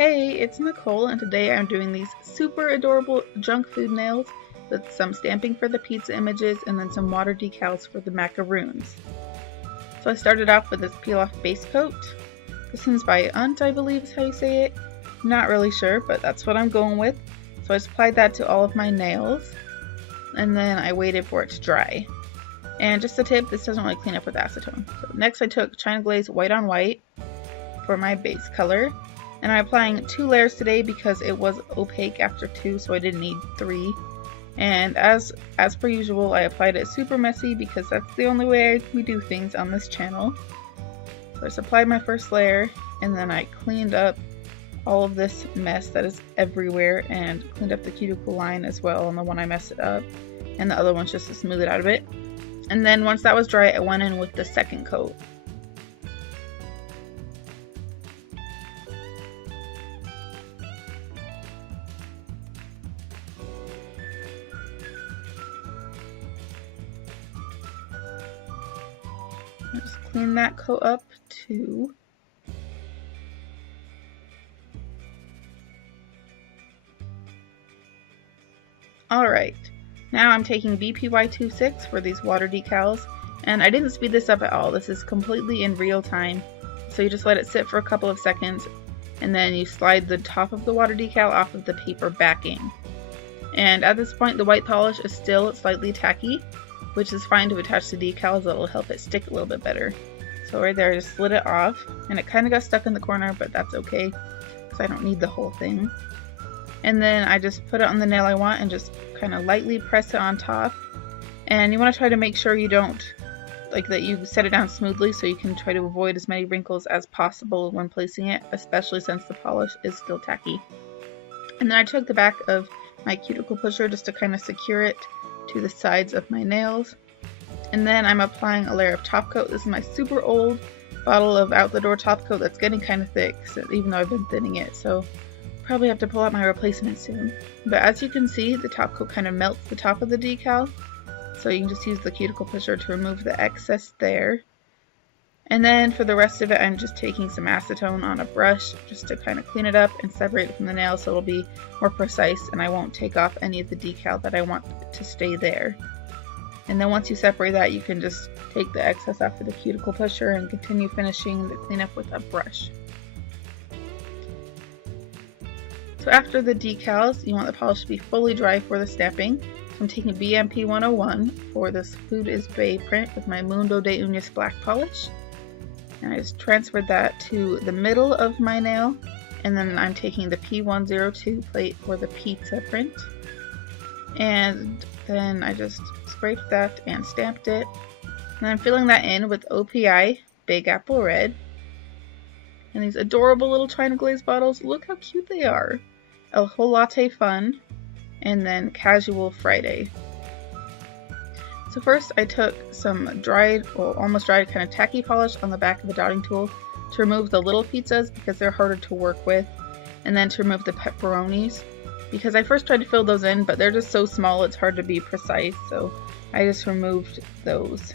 Hey, it's Nicole, and today I'm doing these super adorable junk food nails with some stamping for the pizza images and then some water decals for the macaroons. So I started off with this peel-off base coat. This one's by Unt, I believe is how you say it. Not really sure, but that's what I'm going with. So I just applied that to all of my nails, and then I waited for it to dry. And just a tip, this doesn't really clean up with acetone. So next I took China Glaze white on white for my base color. And I'm applying 2 layers today because it was opaque after 2, so I didn't need 3. And as per usual, I applied it super messy because that's the only way we do things on this channel. So I just applied my first layer, and then I cleaned up all of this mess that is everywhere, and cleaned up the cuticle line as well on the one I messed it up, and the other one's just to smooth it out a bit. And then once that was dry, I went in with the second coat. Just clean that coat up too. Alright, now I'm taking BPY26 for these water decals, and I didn't speed this up at all. This is completely in real time, so you just let it sit for a couple of seconds, and then you slide the top of the water decal off of the paper backing. And at this point the white polish is still slightly tacky, which is fine to attach to decals. It'll help it stick a little bit better. So right there I just slid it off, and it kind of got stuck in the corner, but that's okay because I don't need the whole thing. And then I just put it on the nail I want and just kind of lightly press it on top. And you want to try to make sure you don't, that you set it down smoothly so you can try to avoid as many wrinkles as possible when placing it, especially since the polish is still tacky. And then I took the back of my cuticle pusher just to kind of secure it to the sides of my nails. And then I'm applying a layer of top coat. This is my super old bottle of out the door top coat that's getting kind of thick, so even though I've been thinning it, so probably have to pull out my replacement soon. But as you can see, the top coat kind of melts the top of the decal, so you can just use the cuticle pusher to remove the excess there. And then for the rest of it, I'm just taking some acetone on a brush just to kind of clean it up and separate it from the nail so it'll be more precise, and I won't take off any of the decal that I want to stay there. And then once you separate that, you can just take the excess off of the cuticle pusher and continue finishing the cleanup with a brush. So after the decals, you want the polish to be fully dry for the stamping. So I'm taking BMP 101 for this Food is Bay print with my Mundo de Uñas black polish. And I just transferred that to the middle of my nail, and then I'm taking the P102 plate for the pizza print. And then I just sprayed that and stamped it. And I'm filling that in with OPI Big Apple Red. And these adorable little China Glaze bottles, look how cute they are. El Whole Latte Fun, and then Casual Friday. So first I took some dried, well almost dried, kind of tacky polish on the back of the dotting tool to remove the little pizzas because they're harder to work with, and then to remove the pepperonis because I first tried to fill those in, but they're just so small it's hard to be precise, so I just removed those.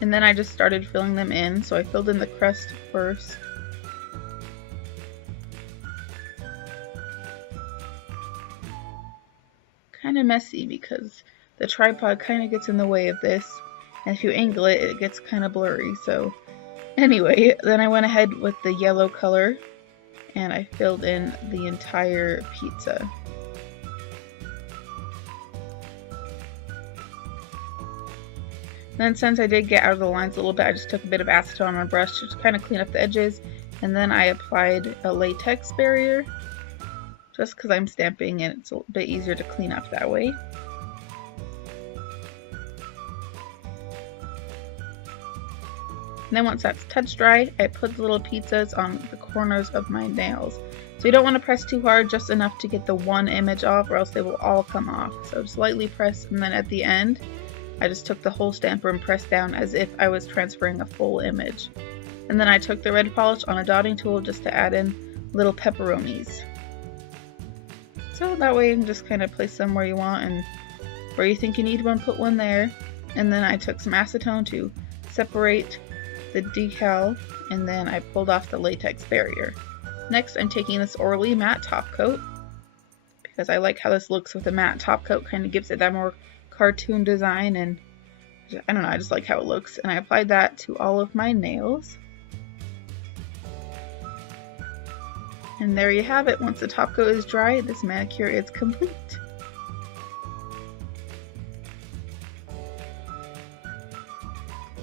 And then I just started filling them in, so I filled in the crust first. Kind of messy because the tripod kind of gets in the way of this, and if you angle it, it gets kind of blurry. So anyway, then I went ahead with the yellow color and I filled in the entire pizza. Then since I did get out of the lines a little bit, I just took a bit of acetone on my brush to kind of clean up the edges, and then I applied a latex barrier just because I'm stamping and it's a bit easier to clean up that way. And then once that's touch dry, I put the little pizzas on the corners of my nails. So you don't want to press too hard, just enough to get the one image off, or else they will all come off. So just lightly press, and then at the end, I just took the whole stamper and pressed down as if I was transferring a full image. And then I took the red polish on a dotting tool just to add in little pepperonis. So that way you can just kind of place them where you want, and where you think you need one, put one there. And then I took some acetone to separate the decal, and then I pulled off the latex barrier. Next, I'm taking this Orly matte top coat because I like how this looks with a matte top coat. Kind of gives it that more cartoon design, and I don't know, I just like how it looks. And I applied that to all of my nails. And there you have it. Once the top coat is dry, this manicure is complete.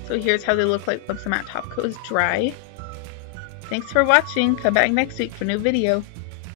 So here's how they look like once the matte top coat is dry. Thanks for watching. Come back next week for a new video.